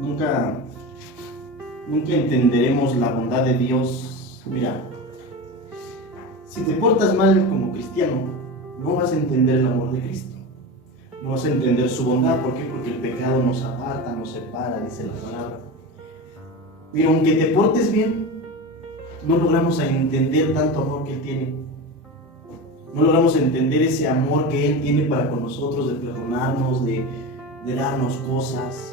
Nunca entenderemos la bondad de Dios. Mira, si te portas mal como cristiano, no vas a entender el amor de Cristo. No vas a entender su bondad. ¿Por qué? Porque el pecado nos aparta, nos separa, dice la palabra. Pero aunque te portes bien, no logramos entender tanto amor que Él tiene. No logramos entender ese amor que Él tiene para con nosotros, de perdonarnos, de darnos cosas.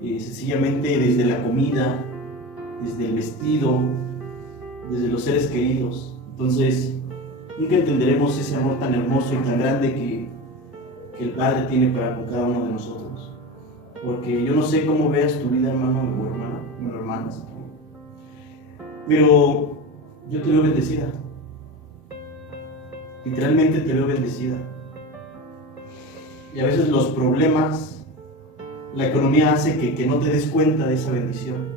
Sencillamente desde la comida, desde el vestido, desde los seres queridos. Entonces, nunca entenderemos ese amor tan hermoso y tan grande que el Padre tiene para con cada uno de nosotros. Porque yo no sé cómo veas tu vida, hermano o hermana, bueno, hermanas, pero yo te veo bendecida. Literalmente te veo bendecida. Y a veces los problemas, la economía hace que no te des cuenta de esa bendición.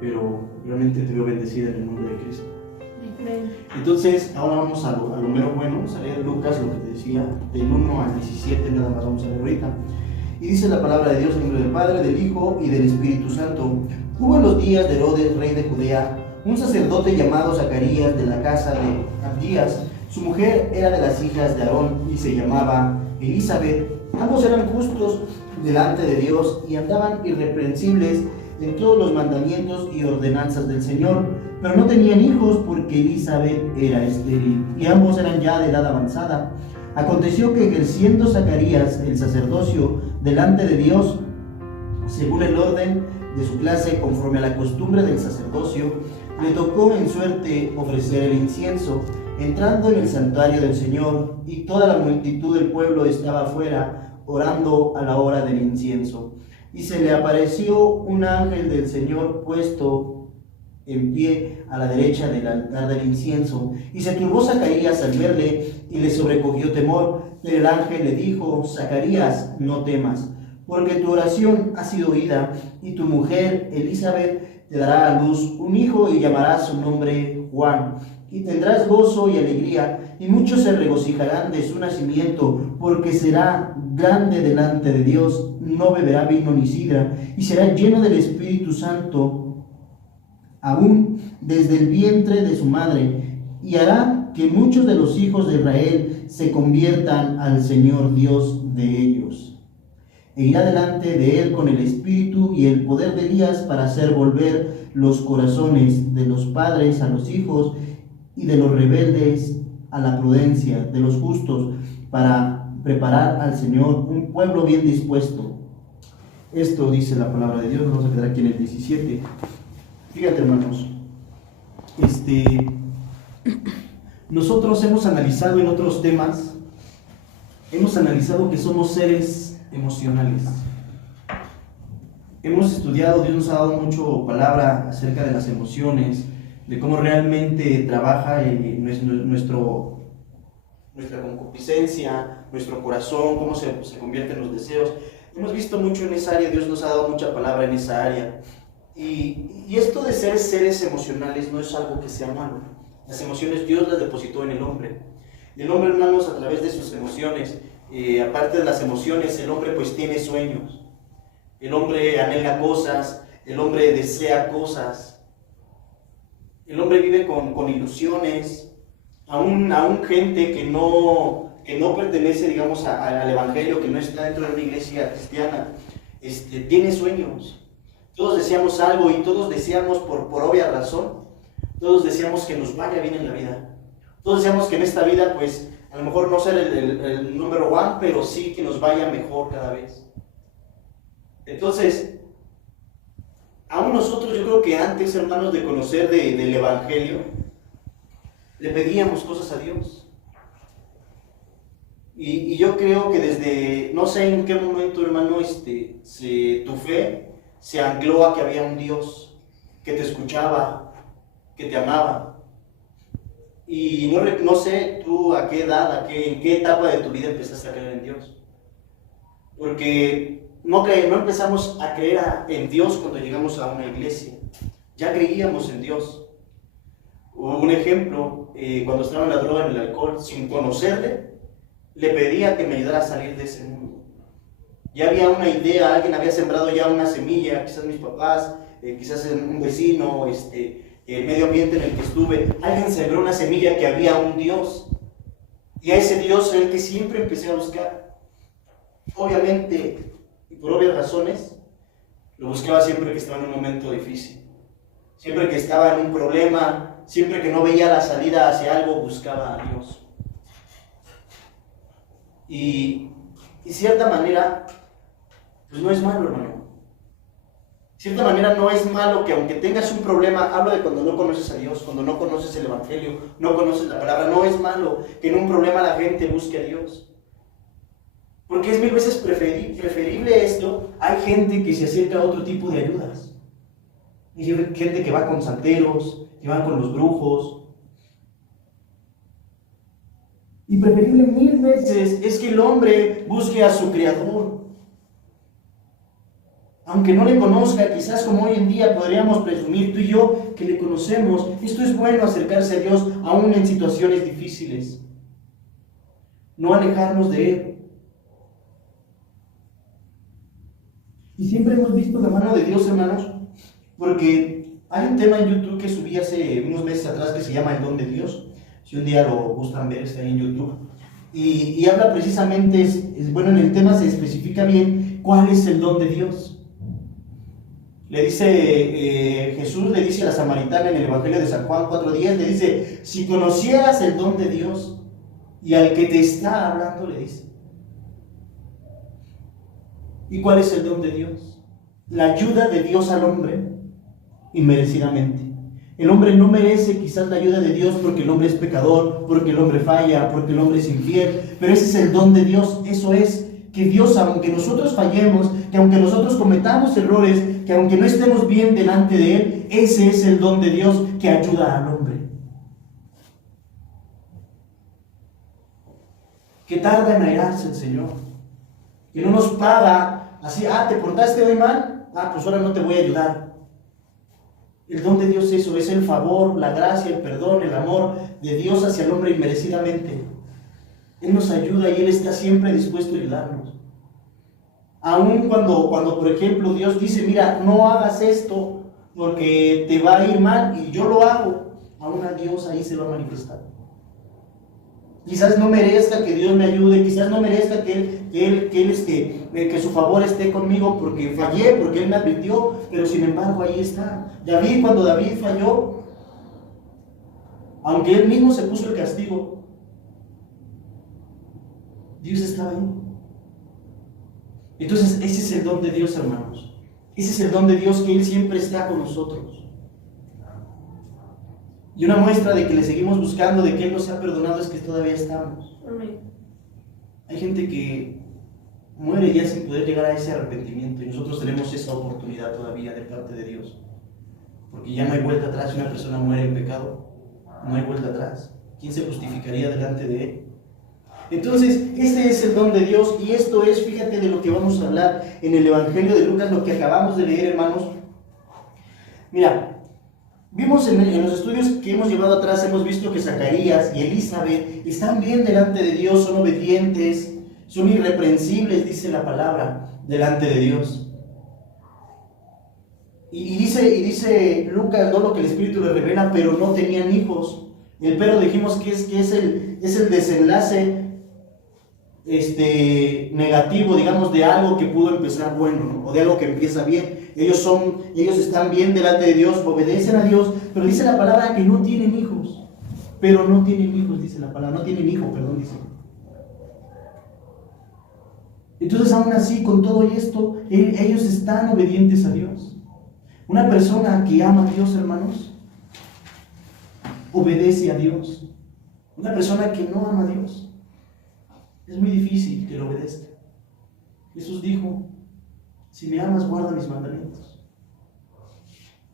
Pero realmente te veo bendecida en el nombre de Cristo. Entonces, ahora vamos a lo mero bueno. Vamos a leer Lucas, lo que te decía, del 1 al 17, nada más vamos a leer ahorita. Y dice la palabra de Dios en nombre del Padre, del Hijo y del Espíritu Santo. Hubo en los días de Herodes, rey de Judea, un sacerdote llamado Zacarías, de la casa de Abdías. Su mujer era de las hijas de Aarón y se llamaba Elizabeth. Ambos eran justos delante de Dios y andaban irreprensibles en todos los mandamientos y ordenanzas del Señor, pero no tenían hijos porque Elizabeth era estéril y ambos eran ya de edad avanzada. Aconteció que ejerciendo Zacarías el sacerdocio delante de Dios, según el orden de su clase, conforme a la costumbre del sacerdocio, le tocó en suerte ofrecer el incienso, entrando en el santuario del Señor, y toda la multitud del pueblo estaba afuera, orando a la hora del incienso. Y se le apareció un ángel del Señor puesto en pie a la derecha del altar del incienso, y se turbó Zacarías al verle, y le sobrecogió temor. Pero el ángel le dijo: Zacarías, no temas, porque tu oración ha sido oída, y tu mujer Elizabeth te dará a luz un hijo, y llamarás su nombre Juan. Y tendrás gozo y alegría, y muchos se regocijarán de su nacimiento, porque será grande delante de Dios, no beberá vino ni sidra, y será lleno del Espíritu Santo aún desde el vientre de su madre, y hará que muchos de los hijos de Israel se conviertan al Señor Dios de ellos. E irá delante de él con el espíritu y el poder de Elías, para hacer volver los corazones de los padres a los hijos, y de los rebeldes a la prudencia, de los justos, para preparar al Señor un pueblo bien dispuesto. Esto dice la palabra de Dios. Nos vamos a quedar aquí en el 17. Fíjate, hermanos, nosotros hemos analizado en otros temas, hemos analizado que somos seres emocionales. Hemos estudiado, Dios nos ha dado mucho palabra acerca de las emociones, de cómo realmente trabaja nuestra concupiscencia, nuestro corazón, cómo se convierten los deseos. Hemos visto mucho en esa área, Dios nos ha dado mucha palabra en esa área. Y esto de ser seres emocionales no es algo que sea malo. Las emociones Dios las depositó en el hombre. Y el hombre, hermanos, a través de sus emociones, aparte de las emociones, el hombre pues tiene sueños. El hombre anhela cosas, el hombre desea cosas. El hombre vive con ilusiones. Aún gente que no pertenece, digamos, al evangelio, que no está dentro de una iglesia cristiana, tiene sueños. Todos deseamos algo, y todos deseamos por obvia razón. Todos deseamos que nos vaya bien en la vida. Todos deseamos que en esta vida, pues, a lo mejor no ser el número uno, pero sí que nos vaya mejor cada vez. Entonces, aún nosotros, yo creo que antes, hermanos, de conocer del evangelio, le pedíamos cosas a Dios. Y yo creo que desde, no sé en qué momento, hermano, tu fe se ancló a que había un Dios que te escuchaba, que te amaba. Y no sé tú a qué edad, en qué etapa de tu vida empezaste a creer en Dios. Porque no empezamos a creer en Dios cuando llegamos a una iglesia. Ya creíamos en Dios. Un ejemplo, cuando estaba en la droga, en el alcohol, sin conocerle, le pedía que me ayudara a salir de ese mundo. Ya había una idea, alguien había sembrado ya una semilla, quizás mis papás, quizás un vecino, el medio ambiente en el que estuve, alguien sembró una semilla que había un Dios. Y a ese Dios es el que siempre empecé a buscar. Obviamente, y por obvias razones, lo buscaba siempre que estaba en un momento difícil. Siempre que estaba en un problema, siempre que no veía la salida hacia algo, buscaba a Dios. Y cierta manera, pues no es malo, hermano. De cierta manera no es malo que aunque tengas un problema, hablo de cuando no conoces a Dios, cuando no conoces el Evangelio, no conoces la palabra, no es malo que en un problema la gente busque a Dios. Porque es 1000 veces preferible esto. Hay gente que se acerca a otro tipo de ayudas. Hay gente que va con santeros, que van con los brujos. Y preferible 1000 veces es que el hombre busque a su Creador. Aunque no le conozca, quizás como hoy en día podríamos presumir tú y yo que le conocemos, esto es bueno acercarse a Dios aún en situaciones difíciles. No alejarnos de Él. Y siempre hemos visto la mano de Dios, hermanos, porque hay un tema en YouTube que subí hace unos meses atrás que se llama El Don de Dios. Si un día lo gustan ver, está ahí en YouTube. Y habla precisamente, bueno, en el tema se especifica bien cuál es el don de Dios. Le dice, Jesús le dice a la samaritana en el Evangelio de San Juan 4:10, le dice, si conocieras el don de Dios, y al que te está hablando le dice. ¿Y cuál es el don de Dios? La ayuda de Dios al hombre, inmerecidamente. El hombre no merece quizás la ayuda de Dios porque el hombre es pecador, porque el hombre falla, porque el hombre es infiel, pero ese es el don de Dios. Eso es, que Dios, aunque nosotros fallemos, que aunque nosotros cometamos errores, que aunque no estemos bien delante de Él, ese es el don de Dios que ayuda al hombre. Que tarda en airarse el Señor, que no nos paga así, te portaste hoy mal, pues ahora no te voy a ayudar. El don de Dios es eso, es el favor, la gracia, el perdón, el amor de Dios hacia el hombre inmerecidamente. Él nos ayuda y Él está siempre dispuesto a ayudarnos. Aun cuando por ejemplo Dios dice, mira, no hagas esto porque te va a ir mal y yo lo hago, aún a Dios ahí se va a manifestar. Quizás no merezca que Dios me ayude, quizás no merezca que su favor esté conmigo porque fallé, porque Él me advirtió, pero sin embargo ahí está. Cuando David falló, aunque él mismo se puso el castigo, Dios estaba ahí. Entonces ese es el don de Dios, hermanos. Ese es el don de Dios, que Él siempre está con nosotros. Y una muestra de que le seguimos buscando, de que Él nos ha perdonado, es que todavía estamos. Amén. Hay gente que muere ya sin poder llegar a ese arrepentimiento, y nosotros tenemos esa oportunidad todavía de parte de Dios. Porque ya no hay vuelta atrás. Si una persona muere en pecado, no hay vuelta atrás. ¿Quién se justificaría delante de Él? Entonces, este es el don de Dios, y esto es, fíjate, de lo que vamos a hablar en el Evangelio de Lucas, lo que acabamos de leer, hermanos. Mira, vimos en los estudios que hemos llevado atrás, hemos visto que Zacarías y Elizabeth están bien delante de Dios, son obedientes, son irreprensibles, dice la palabra, delante de Dios. Y dice Lucas, no lo que el Espíritu le revela, pero no tenían hijos. El pero dijimos que es el desenlace negativo, digamos, de algo que pudo empezar bueno, ¿no? O de algo que empieza bien. Ellos están bien delante de Dios, obedecen a Dios, pero dice la palabra que no tienen hijos. Pero no tienen hijos, dice la palabra, no tienen hijo, perdón, dice. Entonces, aún así, con todo esto, ellos están obedientes a Dios. Una persona que ama a Dios, hermanos, obedece a Dios. Una persona que no ama a Dios, es muy difícil que lo obedezca. Jesús dijo, si me amas, guarda mis mandamientos.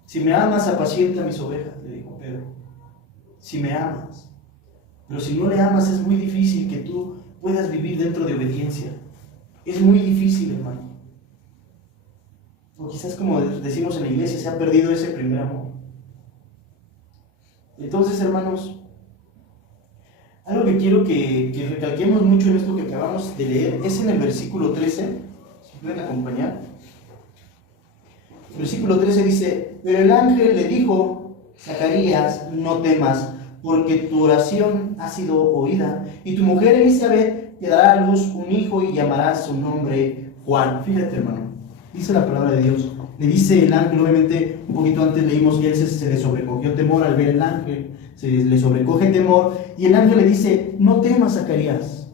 Si me amas, apacienta mis ovejas, le dijo Pedro. Si me amas. Pero si no le amas, es muy difícil que tú puedas vivir dentro de obediencia. Es muy difícil, hermano. O quizás, como decimos en la iglesia, se ha perdido ese primer amor. Entonces, hermanos, algo que quiero que recalquemos mucho en esto que acabamos de leer es en el versículo 13. Si ¿Pueden acompañar? Versículo 13 dice: pero el ángel le dijo: Zacarías, no temas, porque tu oración ha sido oída, y tu mujer Elizabeth te dará a luz un hijo y llamarás su nombre Juan. Fíjate, hermano, dice la palabra de Dios. Le dice el ángel, obviamente un poquito antes leímos que él se le sobrecogió temor al ver el ángel, se le sobrecoge temor, y el ángel le dice: no temas, Zacarías,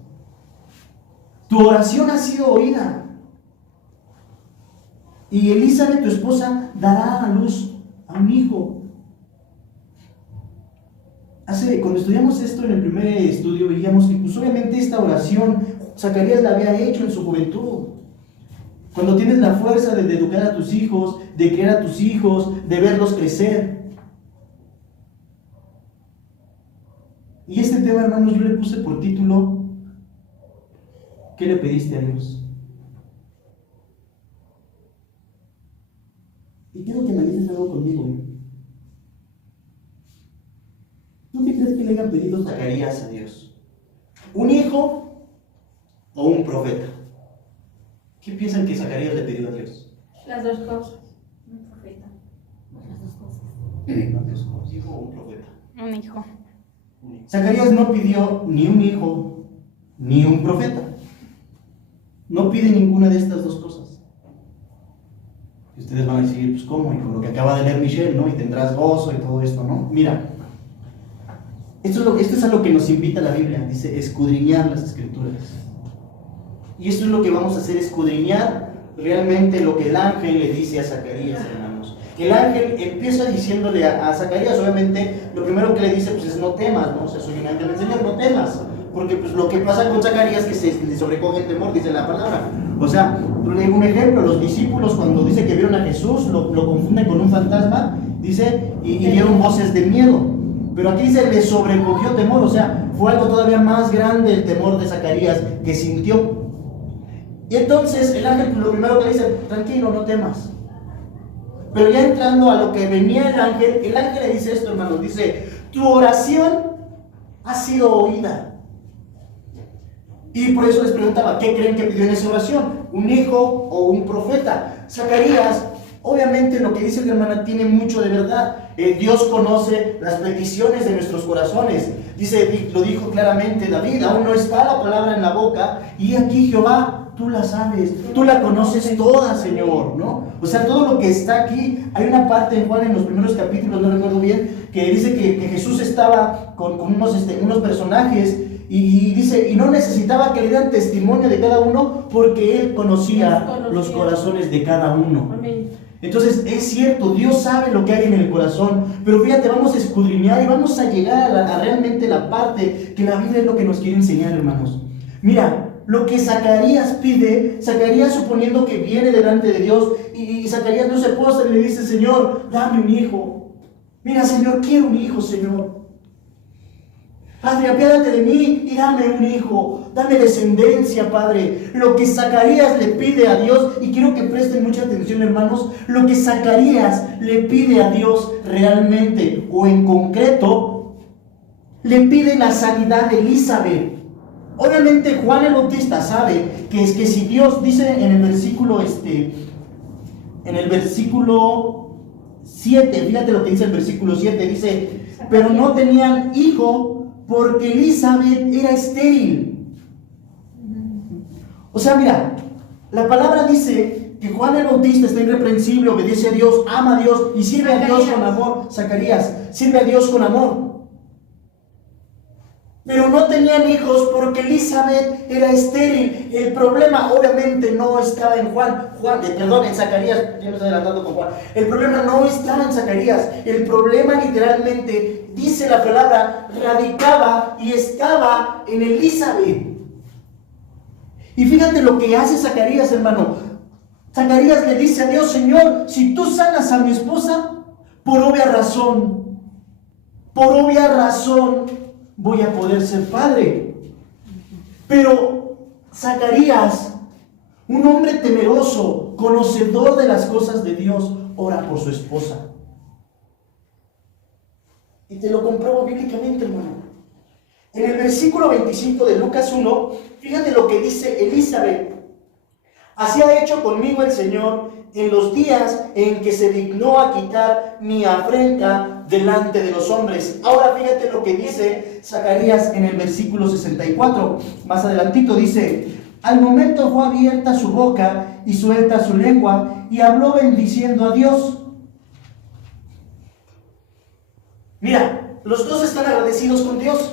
tu oración ha sido oída, y Elizabeth, tu esposa, dará a luz a un hijo. Cuando estudiamos esto en el primer estudio, veíamos que pues obviamente esta oración Zacarías la había hecho en su juventud. Cuando tienes la fuerza de educar a tus hijos, de criar a tus hijos, de verlos crecer. Y este tema, hermanos, yo le puse por título: ¿qué le pediste a Dios? Y quiero que analices algo conmigo. ¿Tú qué crees que le hayan pedido Zacarías a Dios? ¿Un hijo o un profeta? ¿Qué piensan que Zacarías le pidió a Dios? Las dos cosas. Un profeta. Las dos cosas. Las dos cosas. ¿Hijo o un profeta? Un hijo. Zacarías no pidió ni un hijo ni un profeta. No pide ninguna de estas dos cosas. Y ustedes van a decir: pues cómo, hijo, lo que acaba de leer Michelle, ¿no? Y tendrás gozo y todo esto, ¿no? Mira, esto es a lo que nos invita la Biblia. Dice: escudriñar las Escrituras. Y esto es lo que vamos a hacer: escudriñar realmente lo que el ángel le dice a Zacarías, hermanos. El ángel empieza diciéndole a Zacarías, obviamente, lo primero que le dice pues es: no temas, ¿no? O sea, soy un ángel del Señor, no temas. Porque pues lo que pasa con Zacarías es que le sobrecoge el temor, dice la palabra. O sea, le digo un ejemplo: los discípulos, cuando dice que vieron a Jesús, lo confunden con un fantasma, dice, y dieron voces de miedo. Pero aquí dice: le sobrecogió temor. O sea, fue algo todavía más grande el temor de Zacarías que sintió. Y entonces el ángel lo primero que le dice: tranquilo, no temas. Pero ya entrando a lo que venía el ángel le dice esto, hermanos. Dice: tu oración ha sido oída. Y por eso les preguntaba: ¿qué creen que pidió en esa oración? ¿Un hijo o un profeta? Zacarías, obviamente lo que dice mi hermana tiene mucho de verdad. Dios conoce las peticiones de nuestros corazones. Dice, lo dijo claramente David: aún no está la palabra en la boca, y aquí Jehová, tú la sabes, tú la conoces toda, Señor, ¿no? O sea, todo lo que está aquí. Hay una parte en Juan, en los primeros capítulos, no recuerdo bien, que dice que Jesús estaba con unos personajes, y dice, y no necesitaba que le dieran testimonio de cada uno, porque Él conocía los corazones de cada uno. Amén. Entonces, es cierto, Dios sabe lo que hay en el corazón, pero fíjate, vamos a escudriñar y vamos a llegar a realmente la parte que la Biblia es lo que nos quiere enseñar, hermanos. Mira, lo que Zacarías pide, Zacarías suponiendo que viene delante de Dios, y Zacarías no se postra y le dice: Señor, dame un hijo. Mira, Señor, quiero un hijo, Señor. Padre, apiádate de mí y dame un hijo, dame descendencia, Padre. Lo que Zacarías le pide a Dios, y quiero que presten mucha atención, hermanos, lo que Zacarías le pide a Dios realmente, o en concreto, le pide la sanidad de Elizabeth. Obviamente Juan el Bautista sabe que es que si Dios dice en el versículo 7, fíjate lo que dice el versículo 7, dice: pero no tenían hijo porque Elizabeth era estéril. O sea, mira, la palabra dice que Juan el Bautista está irreprensible, obedece a Dios, ama a Dios y sirve a Dios con amor. Zacarías sirve a Dios con amor. Pero no tenían hijos porque Elizabeth era estéril. El problema obviamente no estaba en en Zacarías, ya me estoy adelantando con Juan. El problema no estaba en Zacarías. El problema literalmente, dice la palabra, radicaba y estaba en Elizabeth. Y fíjate lo que hace Zacarías, hermano. Zacarías le dice a Dios: Señor, si tú sanas a mi esposa, por obvia razón voy a poder ser padre. Pero Zacarías, un hombre temeroso, conocedor de las cosas de Dios, ora por su esposa. Y te lo compruebo bíblicamente, hermano. En el versículo 25 de Lucas 1, fíjate lo que dice Elizabeth. Así ha hecho conmigo el Señor en los días en que se dignó a quitar mi afrenta delante de los hombres. Ahora fíjate lo que dice Zacarías en el versículo 64. Más adelantito dice: al momento fue abierta su boca y suelta su lengua, y habló bendiciendo a Dios. Mira, los dos están agradecidos con Dios.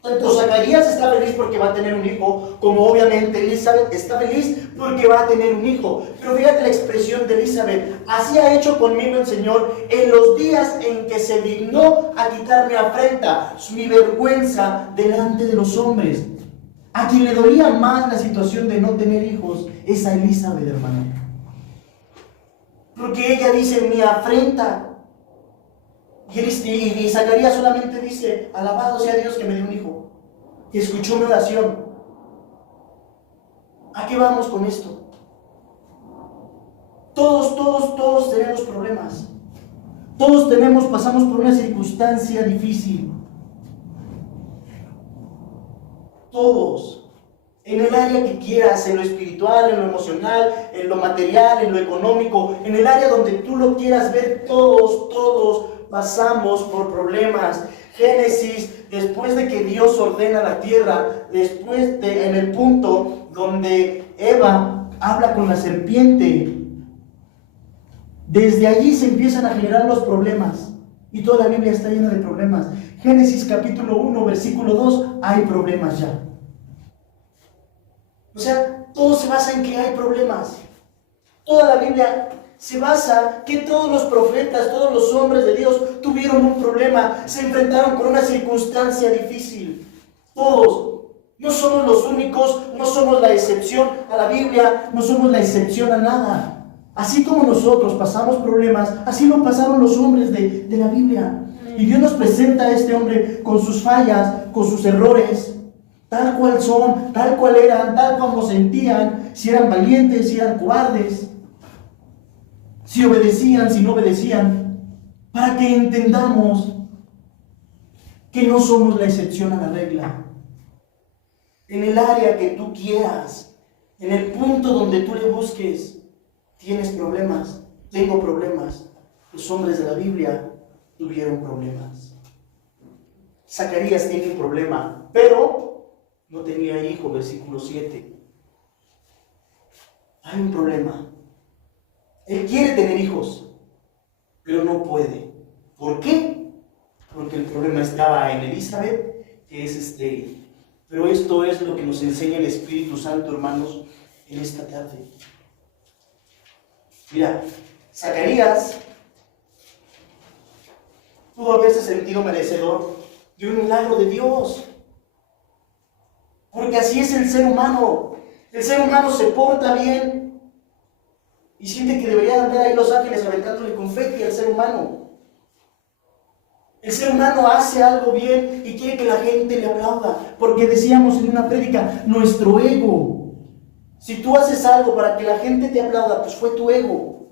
Tanto Zacarías está feliz porque va a tener un hijo, como obviamente Elizabeth está feliz porque va a tener un hijo. Pero fíjate la expresión de Elizabeth: así ha hecho conmigo el Señor en los días en que se dignó a quitar mi afrenta, mi vergüenza delante de los hombres. A quien le dolía más la situación de no tener hijos es a Elizabeth, hermano. Porque ella dice: mi afrenta. Y Zacarías solamente dice: alabado sea Dios que me dio un hijo, que escuchó mi oración. ¿A qué vamos con esto? Todos tenemos problemas. Todos pasamos por una circunstancia difícil. Todos. En el área que quieras, en lo espiritual, en lo emocional, en lo material, en lo económico, en el área donde tú lo quieras ver, todos pasamos por problemas. Génesis, después de que Dios ordena la tierra, en el punto donde Eva habla con la serpiente, desde allí se empiezan a generar los problemas. Y toda la Biblia está llena de problemas. Génesis capítulo 1, versículo 2, hay problemas ya. O sea, todo se basa en que hay problemas. Toda la Biblia se basa que todos los profetas, todos los hombres de Dios tuvieron un problema, se enfrentaron con una circunstancia difícil. Todos. No somos los únicos, no somos la excepción a la Biblia, no somos la excepción a nada. Así como nosotros pasamos problemas, así lo pasaron los hombres de la Biblia. Y Dios nos presenta a este hombre con sus fallas, con sus errores, tal cual son, tal cual eran, tal como sentían, si eran valientes, si eran cobardes, si obedecían, si no obedecían, para que entendamos que no somos la excepción a la regla. En el área que tú quieras, en el punto donde tú le busques, tienes problemas, tengo problemas. Los hombres de la Biblia tuvieron problemas. Zacarías tiene un problema, pero no tenía hijo, versículo 7. Hay un problema. Él quiere tener hijos, pero no puede. ¿Por qué? Porque el problema estaba en Elizabeth, que es estéril. Pero esto es lo que nos enseña el Espíritu Santo, hermanos, en esta tarde. Mira, Zacarías pudo haberse sentido merecedor de un milagro de Dios. Porque así es el ser humano. El ser humano se porta bien y siente que deberían andar ahí los ángeles aventándole confeti al ser humano. El ser humano hace algo bien y quiere que la gente le aplauda. Porque decíamos en una prédica, nuestro ego. Si tú haces algo para que la gente te aplauda, pues fue tu ego.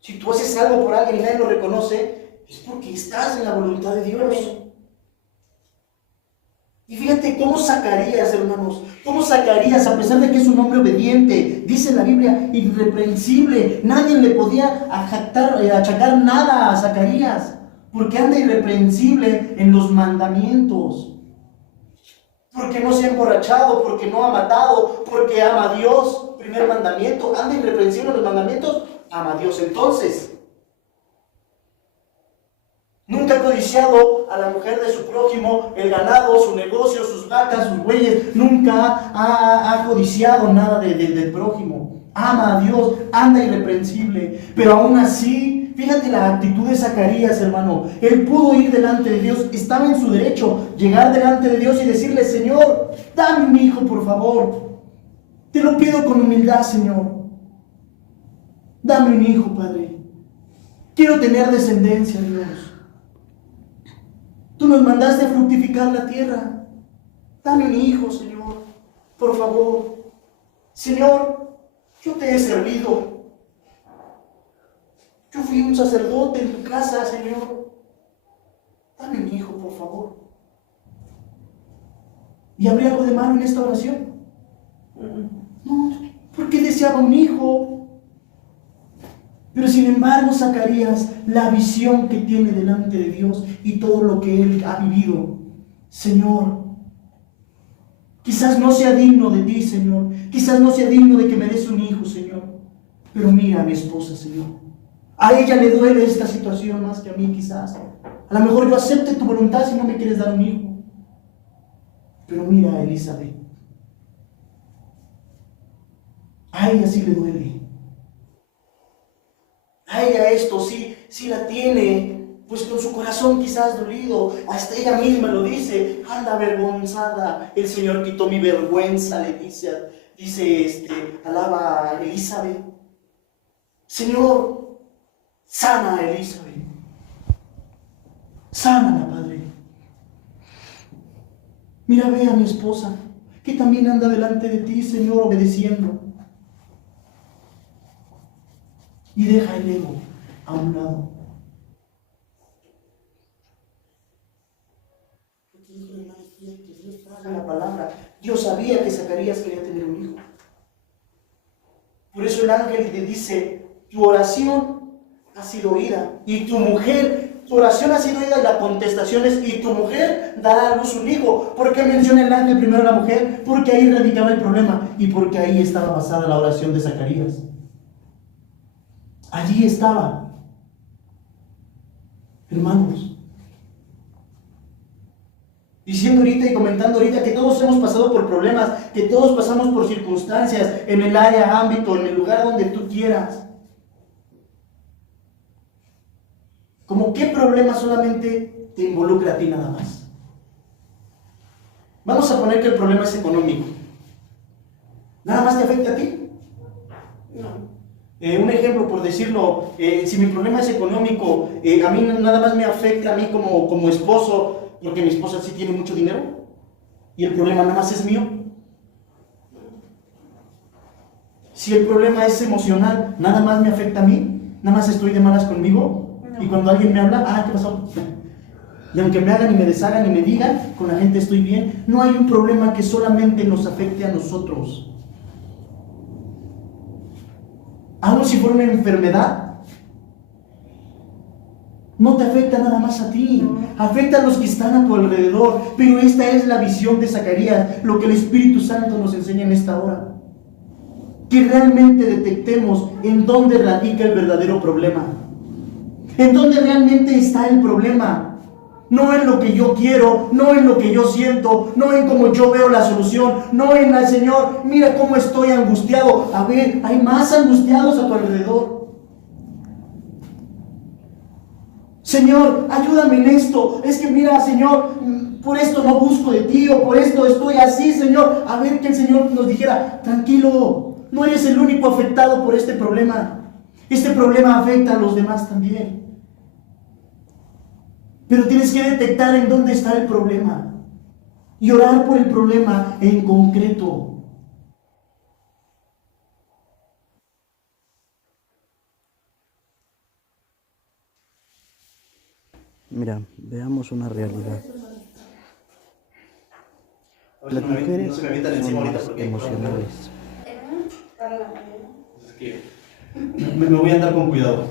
Si tú haces algo por alguien y nadie lo reconoce, es porque estás en la voluntad de Dios. Y fíjate cómo Zacarías, hermanos, cómo Zacarías, a pesar de que es un hombre obediente, dice la Biblia, irreprensible, nadie le podía achacar nada a Zacarías, porque anda irreprensible en los mandamientos, porque no se ha emborrachado, porque no ha matado, porque ama a Dios. Primer mandamiento, anda irreprensible en los mandamientos, ama a Dios. Entonces, nunca ha codiciado a la mujer de su prójimo, el ganado, su negocio, sus vacas, sus bueyes. Nunca ha codiciado nada del prójimo. Ama a Dios, anda irreprensible. Pero aún así, fíjate la actitud de Zacarías, hermano. Él pudo ir delante de Dios, estaba en su derecho, llegar delante de Dios y decirle: Señor, dame un hijo, por favor. Te lo pido con humildad, Señor. Dame un hijo, Padre. Quiero tener descendencia, Dios. Tú nos mandaste a fructificar la tierra. Dame un hijo, Señor, por favor. Señor, yo te he servido. Yo fui un sacerdote en tu casa, Señor. Dame un hijo, por favor. ¿Y habría algo de malo en esta oración? No. ¿Por qué deseaba un hijo. Pero sin embargo, Zacarías, la visión que tiene delante de Dios y todo lo que él ha vivido, Señor, quizás no sea digno de ti, Señor, quizás no sea digno de que me des un hijo, Señor, pero mira a mi esposa, Señor, a ella le duele esta situación más que a mí, quizás. A lo mejor yo acepte tu voluntad si no me quieres dar un hijo, pero mira a Elizabeth, a ella sí le duele. A ella esto sí la tiene, pues con su corazón quizás dolido. Hasta ella misma lo dice, anda avergonzada, el Señor quitó mi vergüenza, le dice, alaba a Elizabeth. Señor, sana a Elizabeth, sánala, Padre. Mira, ve a mi esposa, que también anda delante de ti, Señor, obedeciendo. Y deja el ego a un lado. Porque dijo el hermano, que Dios traga la palabra. Dios sabía que Zacarías quería tener un hijo. Por eso el ángel le dice, tu oración ha sido oída. Y tu mujer, tu oración ha sido oída y la contestación es, y tu mujer dará a luz un hijo. ¿Por qué menciona el ángel primero a la mujer? Porque ahí radicaba el problema y porque ahí estaba basada la oración de Zacarías. Allí estaba. Hermanos, diciendo ahorita y comentando ahorita que todos hemos pasado por problemas, que todos pasamos por circunstancias, en el área, ámbito, en el lugar donde tú quieras. ¿Cómo qué problema solamente te involucra a ti nada más? Vamos a poner que el problema es económico. ¿Nada más te afecta a ti? No. Un ejemplo, por decirlo, si mi problema es económico, a mí nada más me afecta a mí como esposo, porque mi esposa sí tiene mucho dinero, y el problema nada más es mío. Si el problema es emocional, nada más me afecta a mí, nada más estoy de malas conmigo, y cuando alguien me habla, ¿qué pasó? Y aunque me hagan y me deshagan y me digan, con la gente estoy bien, no hay un problema que solamente nos afecte a nosotros. Aún si fuera una enfermedad, no te afecta nada más a ti, afecta a los que están a tu alrededor. Pero esta es la visión de Zacarías, lo que el Espíritu Santo nos enseña en esta hora. Que realmente detectemos en dónde radica el verdadero problema, en dónde realmente está el problema. No en lo que yo quiero, no en lo que yo siento, no en cómo yo veo la solución, no en el Señor, mira cómo estoy angustiado. A ver, hay más angustiados a tu alrededor. Señor, ayúdame en esto. Es que mira, Señor, por esto no busco de ti, o por esto estoy así, Señor. A ver, que el Señor nos dijera, tranquilo, no eres el único afectado por este problema. Este problema afecta a los demás también. Pero tienes que detectar en dónde está el problema y orar por el problema en concreto. Mira, veamos una realidad. Las mujeres son más emocionales. Me voy a andar con cuidado.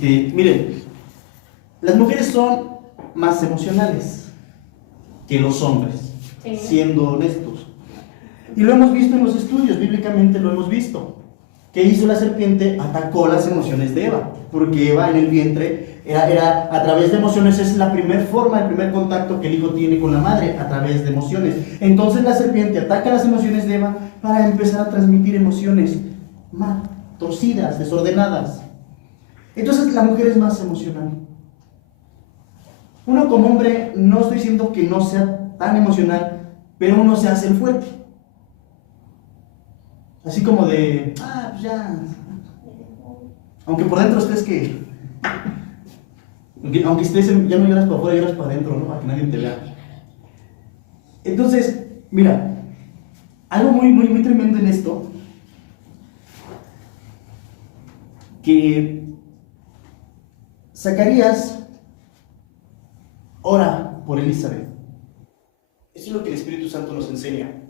Miren, las mujeres son más emocionales que los hombres, sí, siendo honestos. Y lo hemos visto en los estudios, bíblicamente lo hemos visto. ¿Qué hizo la serpiente? Atacó las emociones de Eva, porque Eva en el vientre era a través de emociones, es la primera forma, el primer contacto que el hijo tiene con la madre, a través de emociones. Entonces la serpiente ataca las emociones de Eva para empezar a transmitir emociones mal, torcidas, desordenadas. Entonces la mujer es más emocional. Uno como hombre, no estoy diciendo que no sea tan emocional, pero uno se hace el fuerte. Así como de, pues ya. Aunque por dentro estés que... Aunque estés, ya no lloras para afuera, lloras para adentro, ¿no? Para que nadie te vea. Entonces, mira, algo muy tremendo en esto, que Zacarías ora por Elizabeth. Eso es lo que el Espíritu Santo nos enseña.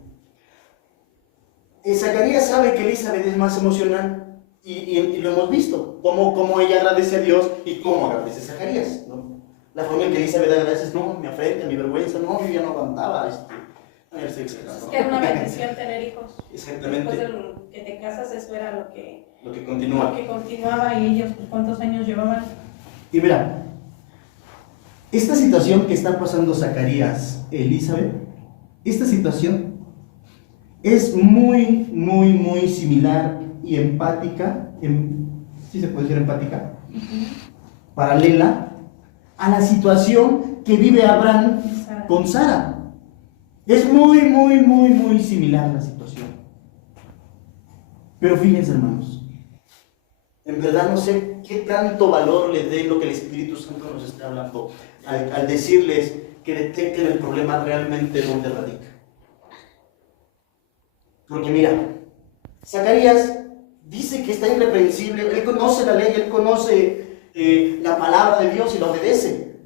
Zacarías sabe que Elizabeth es más emocional y lo hemos visto, cómo ella agradece a Dios y cómo agradece a Zacarías, ¿no? La forma en que Elizabeth agradece es, no, mi afrenta, mi vergüenza, no, yo ya no aguantaba. Es que era una bendición tener hijos. Exactamente. Después de lo que te casas, eso era lo que continúa. Lo que continuaba, y ellos, pues, ¿cuántos años llevaban? Y mira, esta situación que están pasando Zacarías e Elizabeth, esta situación es muy, muy, muy similar y empática, ¿sí se puede decir empática? Paralela a la situación que vive Abraham con Sara. Es muy, muy, muy, muy similar la situación. Pero fíjense, hermanos, en verdad no sé qué tanto valor le dé lo que el Espíritu Santo nos está hablando al decirles que detecten el problema realmente donde radica. Porque mira, Zacarías dice que está irreprensible, él conoce la ley, él conoce la palabra de Dios y la obedece.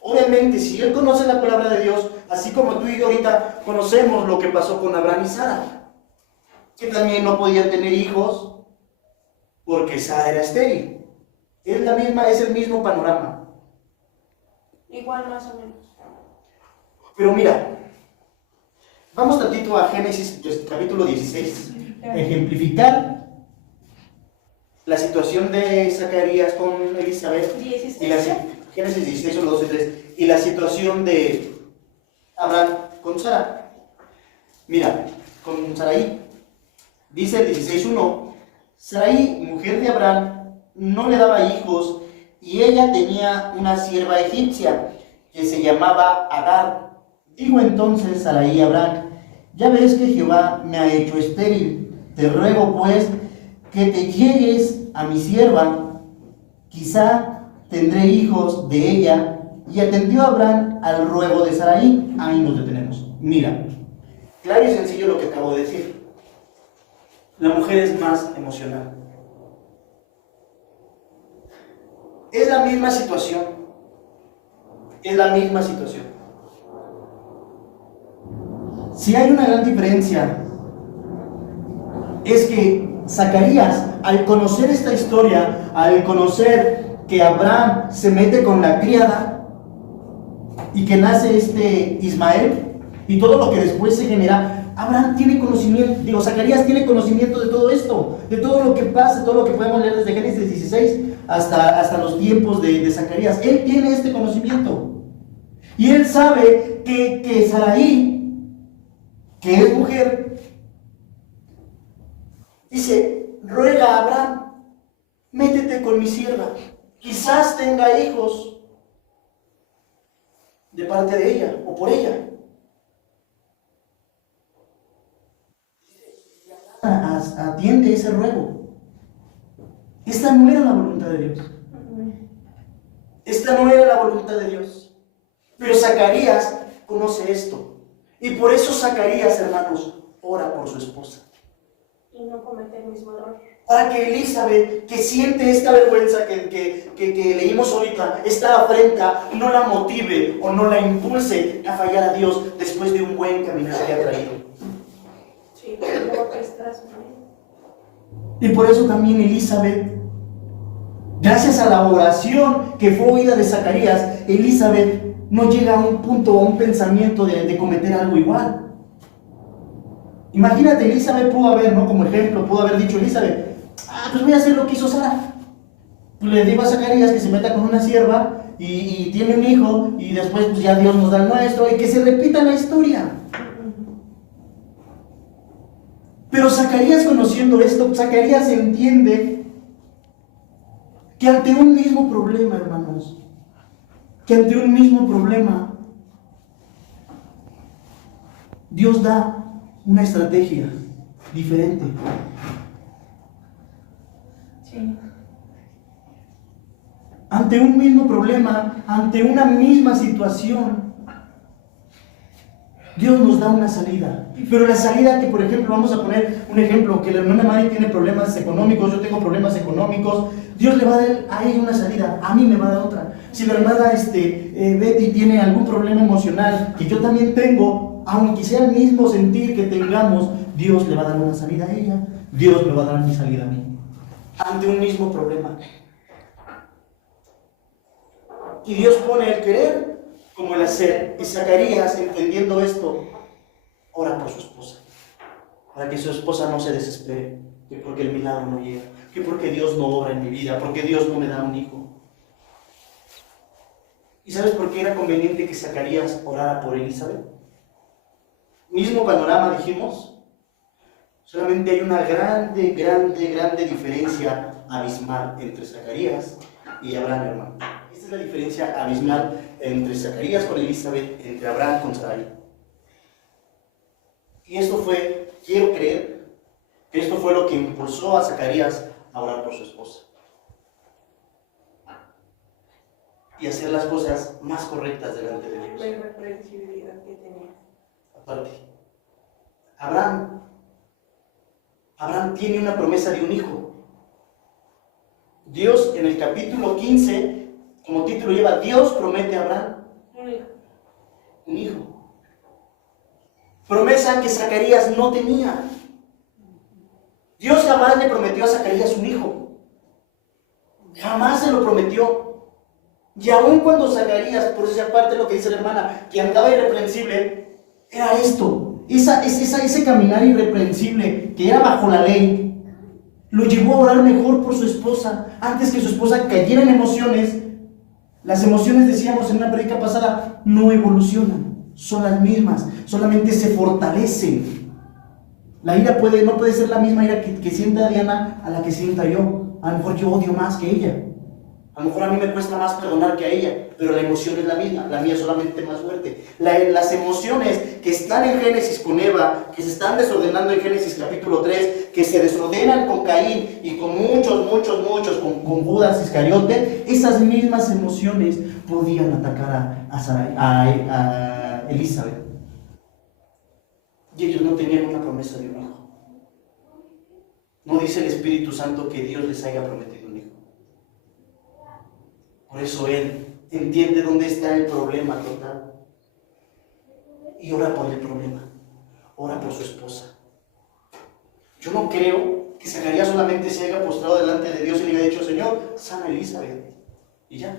Obviamente, si él conoce la palabra de Dios, así como tú y yo ahorita conocemos lo que pasó con Abraham y Sara, que también no podían tener hijos porque Sara era estéril. Es el mismo panorama. Igual, más o menos. Pero mira, vamos tantito a Génesis capítulo 16. Ejemplificar la situación de Zacarías con Elizabeth. 16. Y Génesis 16, 1, 2 y 3. Y la situación de Abraham con Sara. Mira, con Sarai. Dice el 16:1, Sarai, mujer de Abraham, no le daba hijos, y ella tenía una sierva egipcia que se llamaba Agar. Digo entonces Sarai a Abraham, ya ves que Jehová me ha hecho estéril, te ruego pues que te llegues a mi sierva, quizá tendré hijos de ella. Y atendió Abraham al ruego de Sarai. Ahí nos detenemos. Mira, claro y sencillo lo que acabo de decir. La mujer es más emocional. Es la misma situación. Es la misma situación. Si hay una gran diferencia, es que Zacarías, al conocer esta historia, al conocer que Abraham se mete con la criada y que nace este Ismael y todo lo que después se genera, Abraham tiene conocimiento, Zacarías tiene conocimiento de todo esto, de todo lo que pasa, todo lo que podemos leer desde Génesis 16 hasta los tiempos de Zacarías. Él tiene este conocimiento y él sabe que Sarai, que es mujer, dice, ruega a Abraham, métete con mi sierva, quizás tenga hijos de parte de ella o por ella. Atiende ese ruego. Esta no era la voluntad de Dios. Esta no era la voluntad de Dios. Pero Zacarías conoce esto. Y por eso Zacarías, hermanos, ora por su esposa. Y no comete el mismo error. Para que Elizabeth, que siente esta vergüenza que leímos ahorita, esta afrenta, no la motive o no la impulse a fallar a Dios después de un buen caminar que ha traído. Sí, luego que estás mal. Y por eso también Elizabeth, gracias a la oración que fue oída de Zacarías, Elizabeth no llega a un punto o a un pensamiento de cometer algo igual. Imagínate, Elizabeth pudo haber, ¿no? Como ejemplo, pudo haber dicho Elizabeth, pues voy a hacer lo que hizo Sara. Le digo a Zacarías que se meta con una sierva y tiene un hijo y después pues ya Dios nos da el nuestro y que se repita la historia. Pero Zacarías, conociendo esto, Zacarías entiende que ante un mismo problema, hermanos, Dios da una estrategia diferente. Sí. Ante un mismo problema, ante una misma situación, Dios nos da una salida. Pero la salida que, por ejemplo, vamos a poner un ejemplo, que la hermana Mari tiene problemas económicos, yo tengo problemas económicos, Dios le va a dar a ella una salida, a mí me va a dar otra. Si la hermana Betty tiene algún problema emocional que yo también tengo, aunque sea el mismo sentir que tengamos, Dios le va a dar una salida a ella, Dios me va a dar mi salida a mí. Ante un mismo problema. Y Dios pone el querer como el hacer. Y Zacarías, entendiendo esto, ora por su esposa. Para que su esposa no se desespere, que porque el milagro no llega, que porque Dios no obra en mi vida, porque Dios no me da un hijo. ¿Y sabes por qué era conveniente que Zacarías orara por Elizabeth? Mismo panorama, dijimos. Solamente hay una grande diferencia abismal entre Zacarías y Abraham, hermano. Esta es la diferencia abismal entre Zacarías con Elizabeth, entre Abraham con Sarai. Y esto fue, quiero creer, que esto fue lo que impulsó a Zacarías a orar por su esposa. Y hacer las cosas más correctas delante de Dios. La irreprensibilidad que tenía. Aparte, Abraham tiene una promesa de un hijo. Dios en el capítulo 15, como título lleva, Dios promete a Abraham un hijo. Promesa que Zacarías no tenía. Dios jamás le prometió a Zacarías un hijo. Jamás se lo prometió. Y aun cuando Zacarías, por esa parte lo que dice la hermana, que andaba irreprensible, era esto. Ese caminar irreprensible que era bajo la ley, lo llevó a orar mejor por su esposa. Antes que su esposa cayera en emociones, las emociones, decíamos en una prédica pasada, no evolucionan, son las mismas, solamente se fortalecen. La ira no puede ser la misma ira que sienta Diana a la que sienta yo. A lo mejor yo odio más que ella. A lo mejor a mí me cuesta más perdonar que a ella, pero la emoción es la misma, la mía es solamente más fuerte. Las emociones que están en Génesis con Eva, que se están desordenando en Génesis capítulo 3, que se desordenan con Caín y con muchos, con Judas Iscariote, esas mismas emociones podían atacar a Elizabeth. Y ellos no tenían una promesa de un hijo. No dice el Espíritu Santo que Dios les haya prometido un hijo. Por eso él entiende dónde está el problema total. Y ora por el problema. Ora por su esposa. Yo no creo que Zacarías solamente se haya postrado delante de Dios y le haya dicho, Señor, sana a Elizabeth. Y ya.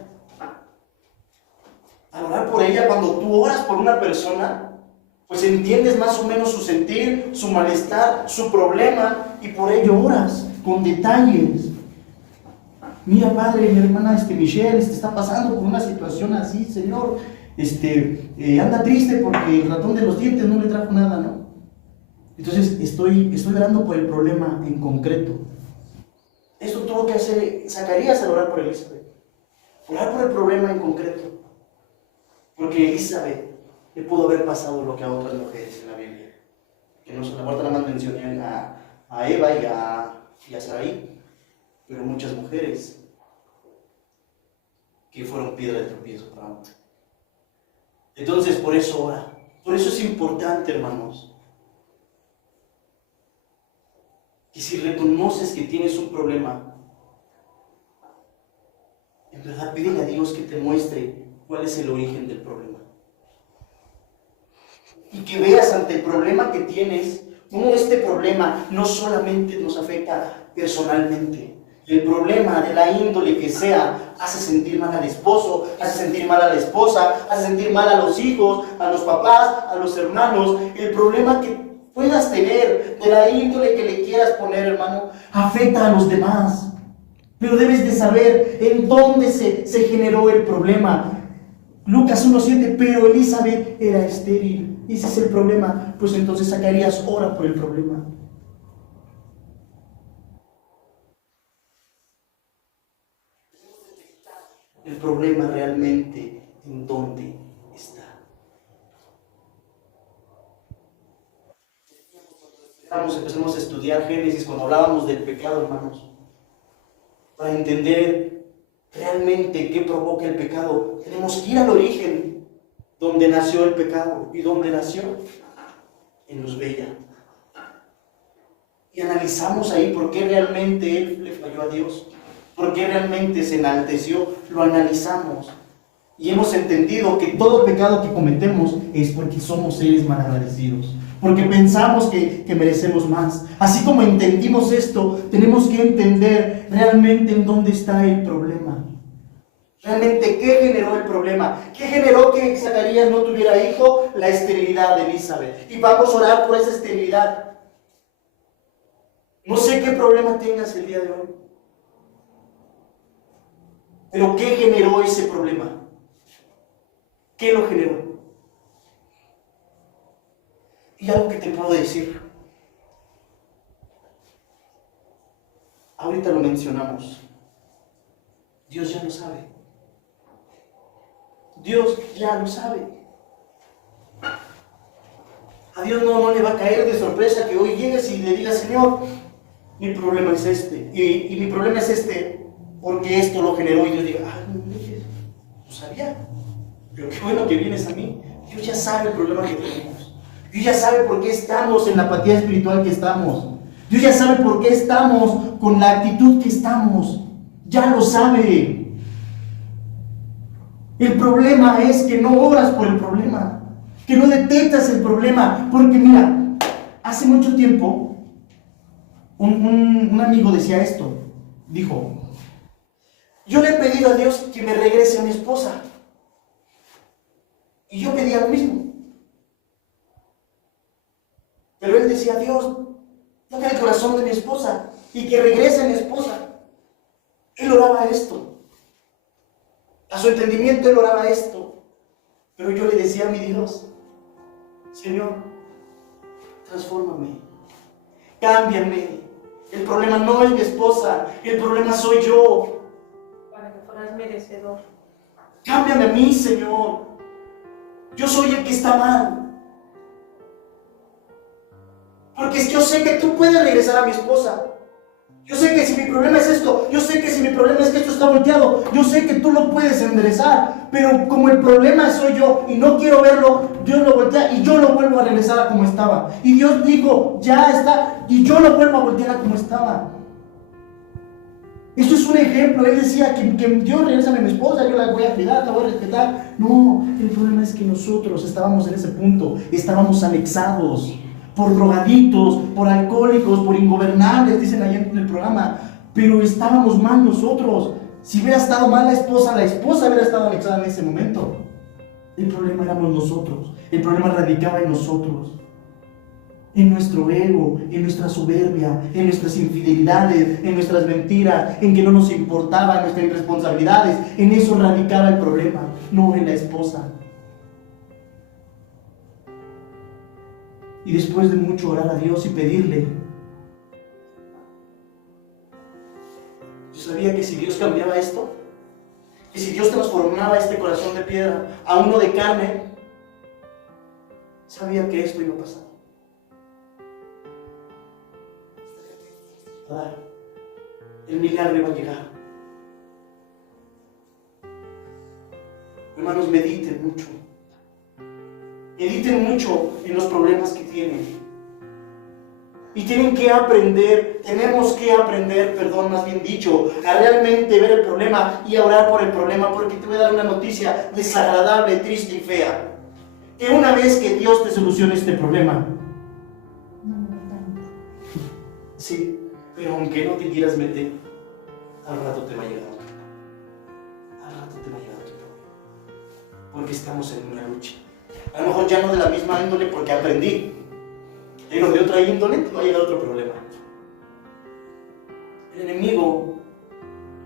Al orar por ella, cuando tú oras por una persona, pues entiendes más o menos su sentir, su malestar, su problema, y por ello oras con detalles. Mira, padre, mi hermana Michelle está pasando por una situación así, Señor. Anda triste porque el ratón de los dientes no le trajo nada, ¿no? Entonces estoy orando por el problema en concreto. Esto tuvo que hacer Zacarías al orar por Elizabeth. Orar por el problema en concreto. Porque Elizabeth le pudo haber pasado lo que a otras mujeres en la Biblia. Que no se la nada más mencioné a Eva y a Sarai. Pero muchas mujeres que fueron piedra de tropiezo para otras. Entonces, por eso ora. Por eso es importante, hermanos, que si reconoces que tienes un problema, en verdad pídele a Dios que te muestre cuál es el origen del problema. Y que veas ante el problema que tienes, cómo este problema no solamente nos afecta personalmente. El problema de la índole que sea hace sentir mal al esposo, hace sentir mal a la esposa, hace sentir mal a los hijos, a los papás, a los hermanos. El problema que puedas tener, de la índole que le quieras poner, hermano, afecta a los demás. Pero debes de saber en dónde se generó el problema. Lucas 1:7, pero Elizabeth era estéril. Y ese es el problema. Pues entonces Zacarías ora por el problema. El problema realmente en dónde está. Empezamos a estudiar Génesis cuando hablábamos del pecado, hermanos, para entender realmente qué provoca el pecado. Tenemos que ir al origen, donde nació el pecado. ¿Y dónde nació? En Luz Bella. Y analizamos ahí por qué realmente él le falló a Dios. ¿Por qué realmente se enalteció? Lo analizamos y hemos entendido que todo pecado que cometemos es porque somos seres malagradecidos, porque pensamos que merecemos más. Así como entendimos esto, tenemos que entender realmente en dónde está el problema. Realmente, ¿qué generó el problema? ¿Qué generó que Zacarías no tuviera hijo? La esterilidad de Elizabeth. Y vamos a orar por esa esterilidad. No sé qué problema tengas el día de hoy, pero ¿qué generó ese problema? ¿Qué lo generó? Y algo que te puedo decir, ahorita lo mencionamos, Dios ya lo sabe. Dios ya lo sabe. A Dios no le va a caer de sorpresa que hoy llegues y le digas, Señor, mi problema es este, y mi problema es este, porque esto lo generó, y Dios diga, no sabía, pero qué bueno que vienes a mí. Dios ya sabe el problema que tenemos. Dios ya sabe por qué estamos en la apatía espiritual que estamos. Dios ya sabe por qué estamos con la actitud que estamos. Ya lo sabe. El problema es que no oras por el problema, que no detectas el problema, porque mira, hace mucho tiempo un amigo decía esto, dijo, yo le he pedido a Dios que me regrese a mi esposa, y yo pedía lo mismo, pero él decía, Dios, dame el corazón de mi esposa, y que regrese a mi esposa. Él oraba esto, a su entendimiento él oraba esto, pero yo le decía a mi Dios, Señor, transfórmame, cámbiame. El problema no es mi esposa, el problema soy yo. Para que fueras merecedor. Cámbiame a mí, Señor. Yo soy el que está mal. Porque yo sé que tú puedes regresar a mi esposa. Yo sé que si mi problema es esto, yo sé que si mi problema es que esto está volteado, yo sé que tú lo puedes enderezar, pero como el problema soy yo y no quiero verlo, Dios lo voltea y yo lo vuelvo a regresar a como estaba. Y Dios dijo, ya está, y yo lo vuelvo a voltear a como estaba. Esto es un ejemplo. Él decía que Dios regresa a mi esposa, yo la voy a cuidar, la voy a respetar. No, el problema es que nosotros estábamos en ese punto, estábamos anexados por drogaditos, por alcohólicos, por ingobernables, dicen allá en el programa, pero estábamos mal nosotros. Si hubiera estado mal la esposa hubiera estado anexada en ese momento. El problema éramos nosotros, el problema radicaba en nosotros, en nuestro ego, en nuestra soberbia, en nuestras infidelidades, en nuestras mentiras, en que no nos importaban nuestras irresponsabilidades. En eso radicaba el problema, no en la esposa. Y después de mucho orar a Dios y pedirle, yo sabía que si Dios cambiaba esto, que si Dios transformaba este corazón de piedra a uno de carne, sabía que esto iba a pasar. El milagro iba a llegar. Hermanos, mediten mucho. Mediten mucho en los problemas que tienen. Y tienen que aprender, tenemos que aprender, perdón, más bien dicho, a realmente ver el problema y a orar por el problema, porque te voy a dar una noticia desagradable, triste y fea. Que una vez que Dios te solucione este problema, sí, pero aunque no te quieras meter, al rato te va a llegar. Al rato te va a llegar tu problema. Porque estamos en una lucha. A lo mejor ya no de la misma índole porque aprendí, pero de otra índole te va a llegar otro problema. El enemigo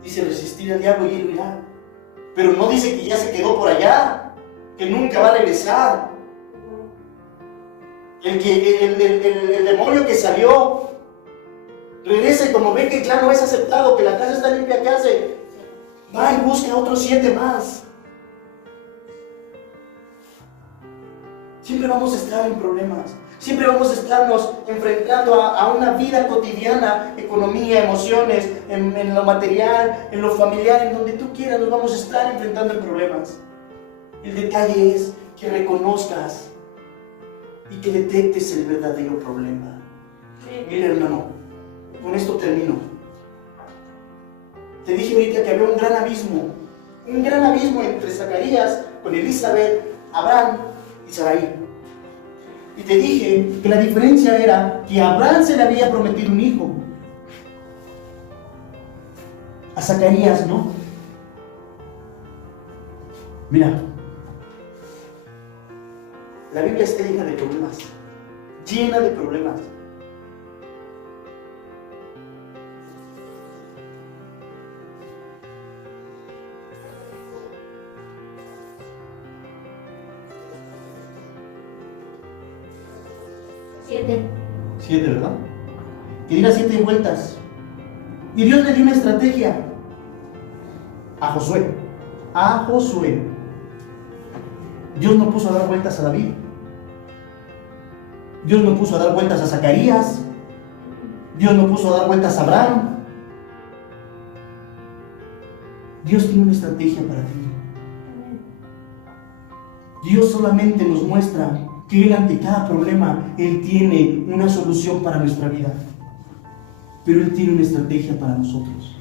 dice resistir al diablo y él irá, pero no dice que ya se quedó por allá, que nunca va a regresar. El demonio que salió regresa y como ve que ya no es aceptado, que la casa está limpia, ¿qué hace? Va y busca a otros 7 más. Siempre vamos a estar en problemas. Siempre vamos a estarnos enfrentando a una vida cotidiana, economía, emociones, en lo material, en lo familiar, en donde tú quieras, nos vamos a estar enfrentando en problemas. El detalle es que reconozcas y que detectes el verdadero problema. Mira, hermano, con esto termino. Te dije ahorita que había un gran abismo entre Zacarías con Elizabeth, Abraham y Sarai. Y te dije que la diferencia era que a Abraham se le había prometido un hijo. A Zacarías no. Mira, la Biblia está llena de problemas. Llena de problemas. Siete, ¿verdad? Que diera 7 vueltas. Y Dios le dio una estrategia a Josué. A Josué. Dios no puso a dar vueltas a David. Dios no puso a dar vueltas a Zacarías. Dios no puso a dar vueltas a Abraham. Dios tiene una estrategia para ti. Dios solamente nos muestra que Él, ante cada problema, Él tiene una solución para nuestra vida. Pero Él tiene una estrategia para nosotros.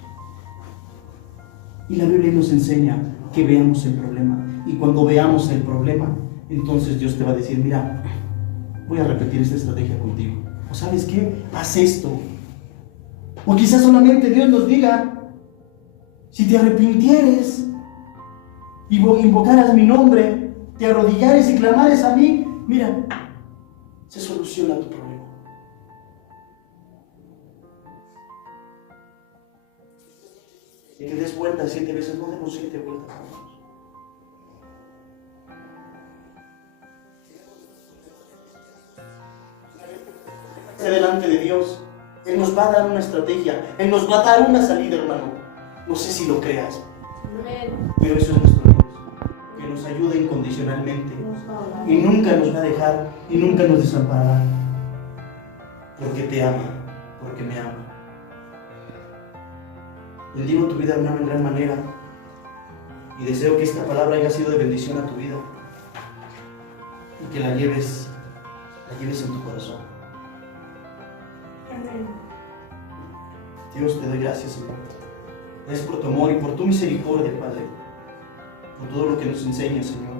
Y la Biblia nos enseña que veamos el problema. Y cuando veamos el problema, entonces Dios te va a decir, mira, voy a repetir esta estrategia contigo. ¿O sabes qué? Haz esto. O quizás solamente Dios nos diga, si te arrepintieres y invocaras mi nombre, te arrodillares y clamares a mí, mira, se soluciona tu problema. Y que des vueltas 7 veces, no demos 7 vueltas. Delante de Dios, Él nos va a dar una estrategia, Él nos va a dar una salida, hermano. No sé si lo creas, pero eso es nuestro Dios, que nos ayuda incondicionalmente y nunca nos va a dejar y nunca nos desamparará, porque te ama, porque me ama. Bendigo tu vida, hermano, en gran manera, y deseo que esta palabra haya sido de bendición a tu vida y que la lleves en tu corazón. Amén. Dios, te doy gracias, Señor. Gracias por tu amor y por tu misericordia, Padre, por todo lo que nos enseñas, Señor.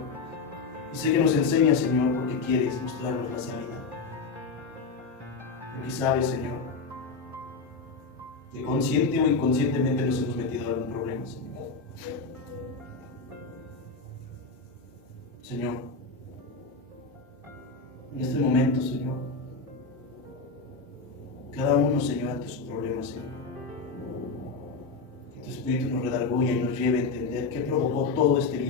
Y sé que nos enseñas, Señor, porque quieres mostrarnos la salida. Porque sabes, Señor, que consciente o inconscientemente nos hemos metido en algún problema, Señor. Señor, en este momento, Señor, cada uno, Señor, ante su problema, Señor, que tu Espíritu nos redarguya y nos lleve a entender qué provocó todo este lío.